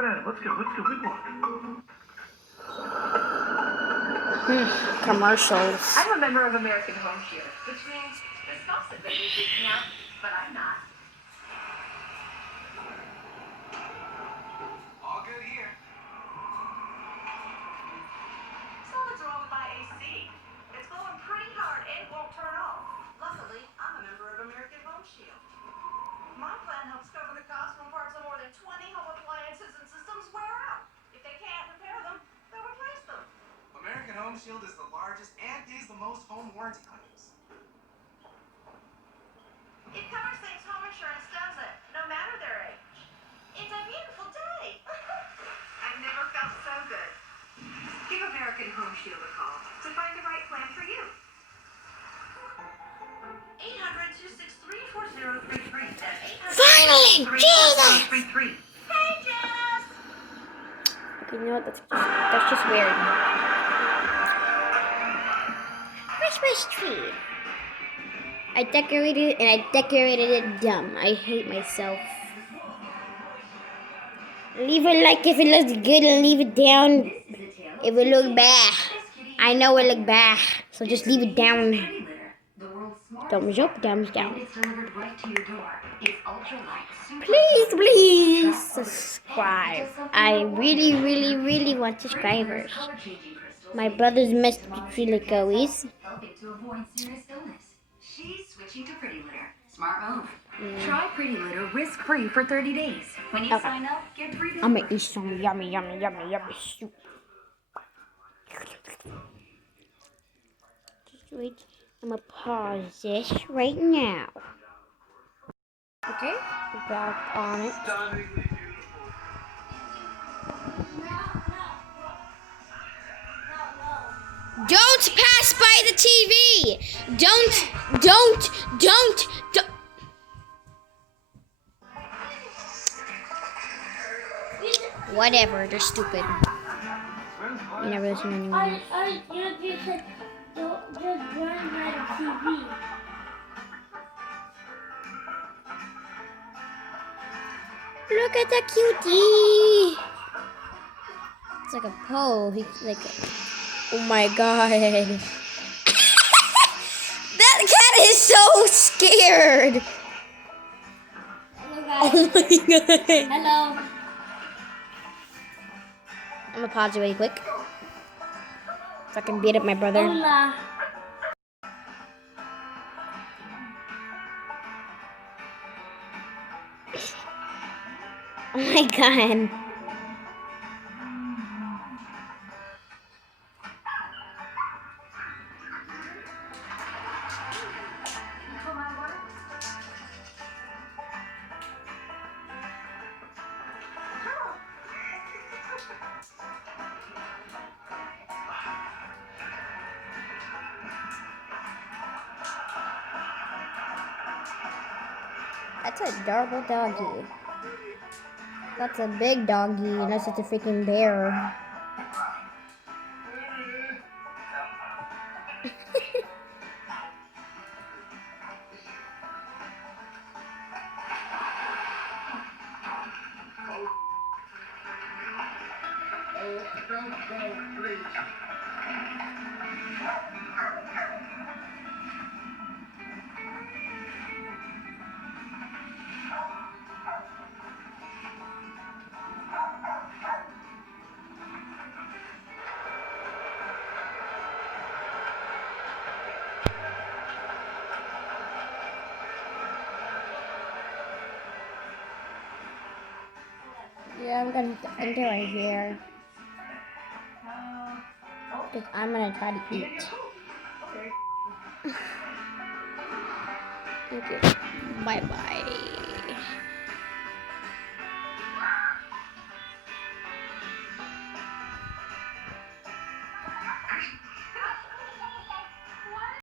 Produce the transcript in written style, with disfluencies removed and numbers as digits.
hopping at it. Let's go. Big walk. Commercials. I'm a member of American Home Shield, which means the spouse that may be freaking out, but I'm not. All good here. Something's wrong with my AC. It's blowing pretty hard and won't turn off. Luckily, I'm a member of American Home Shield. My plan helps cover the cost when parts of more than 20 home appliances and systems wear out. If they can't repair them, they'll replace them. American Home Shield is the largest and pays the most home warranty claims. It covers things home insurance doesn't, no matter their age. It's a beautiful day. I've never felt so good. Give American Home Shield a call to find the right plan for you. 800-263-4033. That's Finally! Jesus! 800-263-4033. Hey, Janice! Okay, you know what? That's just weird. Christmas tree. I decorated it, and I decorated it dumb. I hate myself. Leave it like if it looks good, and leave it down if it looks bad. I know it looks bad, so just leave it down. Thumbs up, thumbs down. Please subscribe. I really want subscribers. My brother's messed with me like always. She's switching to Pretty Litter. Smart move. Try Pretty Litter risk-free for 30 days. When you sign up, get free. I'll make these some yummy soup. Just wait. I'm gonna pause this right now. Okay, back on it. Don't pass by the TV! Don't. Whatever, they're stupid. You never listen to anyone else. You said don't just run by the TV. Look at the cutie! It's like a pole. Oh my god. That cat is so scared! Hello, guys. Oh my god. Hello. I'm gonna pause it really quick. So I can beat up my brother. Hola. Oh my god. That's a adorable doggy. That's a big doggy, unless it's a freaking bear. Don't go, please. Yeah, I'm gonna enter right here. Because I'm gonna try to eat. Thank you. Bye bye.